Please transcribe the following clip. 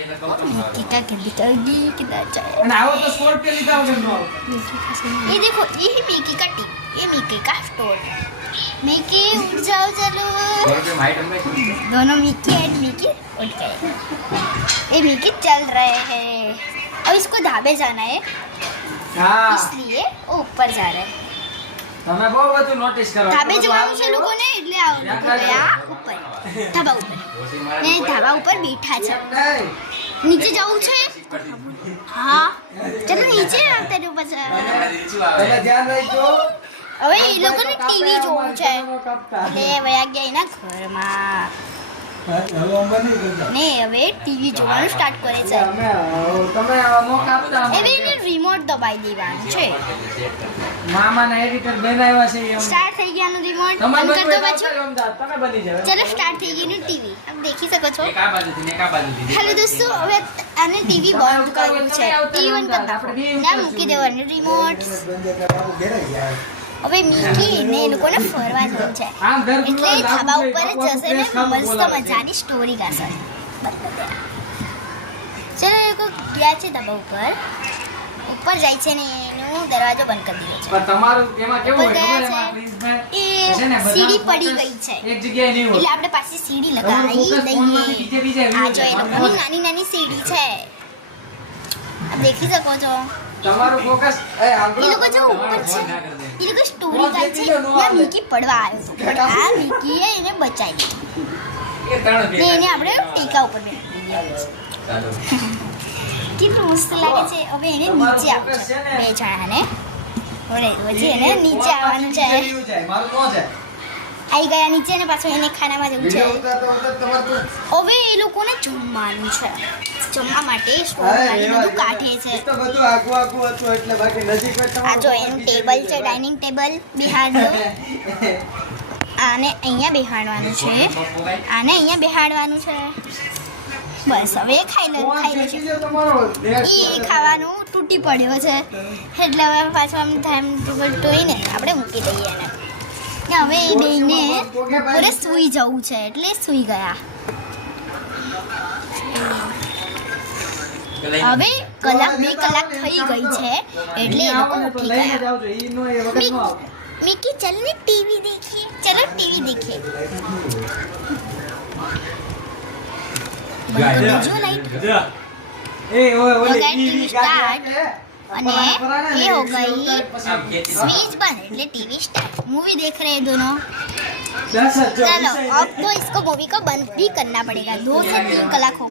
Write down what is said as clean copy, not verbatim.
क्या दिखाएगी कितना चाहिए અને આવો તો 100 રૂપિયા લીધા વગર નો આવતા। ये देखो ये है मिकी का टिप ये मिकी का स्टोर मिकी उठ जाओ चलो दोनों मिकी एंड मिकी उठ गए ये मिकी चल रहे हैं अब इसको ढाबे जाना है હા इसलिए वो ऊपर जा रहे हैं તમે બહુ બધું નોટિસ કરો ધાબે જવાનું છે લોકોને એટલે ગયા ઉપર ધાબા ઉપર ને ધાબા ઉપર બેઠા છે નીચે જવું છે હા ચલો નીચે આવતા રહ્યો પછી એટલે ધ્યાન રાખજો હવે એ લોકોને ટીવી જોવું છે એટલે વયા ગયા એના ઘરમાં હવે અમે નહીં કરતા ને હવે ટીવી જોવાનું સ્ટાર્ટ કરે છે તમે મોકા આપતા હવે એને રિમોટ દબાઈ દેવાનું છે મામાના એડિટર બનાવ્યા છે એમ સ્ટાર્ટ થઈ ગયાનું રિમોટ તમારે બંધ કરી દો બધું પાછું તમે બની જાવ ચલો સ્ટાર્ટ થઈ ગયું ટીવી આપ દેખી શકો છો એક આ બાજુથી ને એક આ બાજુથી હેલો દોસ્તો હવે આને ટીવી બંધ કરવું છે ટીવી બંધ કરી નાખો ના મૂકી દેવાનું રિમોટ હવે મિકી ને એ લોકોને ફરવા જવું છે આમ ઘર એટલે ધાબા ઉપર જ જશે ને મસ્ત મજાની સ્ટોરી ગાશે ચલો એ લોકો ગયા છે ધાબા ઉપર જાય છે ને એનો દરવાજો બંધ કરી દીધો છે પણ તમારું એમાં કેવું ઉપર હોય ગયા ખબર છે. એમાં એ છે ને બધા સીડી પડી ગઈ છે એક જગ્યાએ નહીં એટલે હોય આપણે પાછી સીડી લગાવી દઈએ આ જો એ લોકોની નાની નાની સીડી છે આપ દેખી શકો છો તમારું ફોકસ એ લોકો જો ઉપર છે એ લોકો સ્ટોરી ગાય છે ત્યાં મિકી પડવા આવ્યો હતો પણ આ મિકીએ એને બચાવી ને એને આપણે ટેકા ઉપર બેઠા કેટલું મસ્ત લાગે છે હવે એને નીચે આવવું છે બે જણાને પછી એને નીચે આવવાનું છે આવી ગયા નીચે ને પાછું એને ખાનામાં જવું છે હવે એ લોકોને જમવાનું છે જમવા માટે બધું કાઢે છે આ જો એનું ટેબલ છે ડાઇનિંગ ટેબલ બિહારનું આને અહીંયા બેહાડવાનું છે આને અહીંયા બેહાડવાનું છે બસ હવે ખાઈ લેશે એ ખાવાનું તૂટી પડ્યો છે એટલે હવે પાછું આમ ટાઈમ ટોઈને આપણે મૂકી દઈએ એને ને હવે એ બેને પૂરે સૂઈ જવું છે એટલે સૂઈ ગયા હવે કલાક 2 કલાક થઈ ગઈ છે એટલે એ લોકો ઉઠી ગયા मिकी चल ने टीवी देखिए चलो टीवी देखिए जो लाइट टीवी स्टार्ट અને ये हो गई स्विच बंद એટલે टीवी स्टार्ट मूवी देख रहे हैं दोनों चलो अब तो इसको मूवी को बंद भी करना पड़ेगा 2 से 3 कलाक हो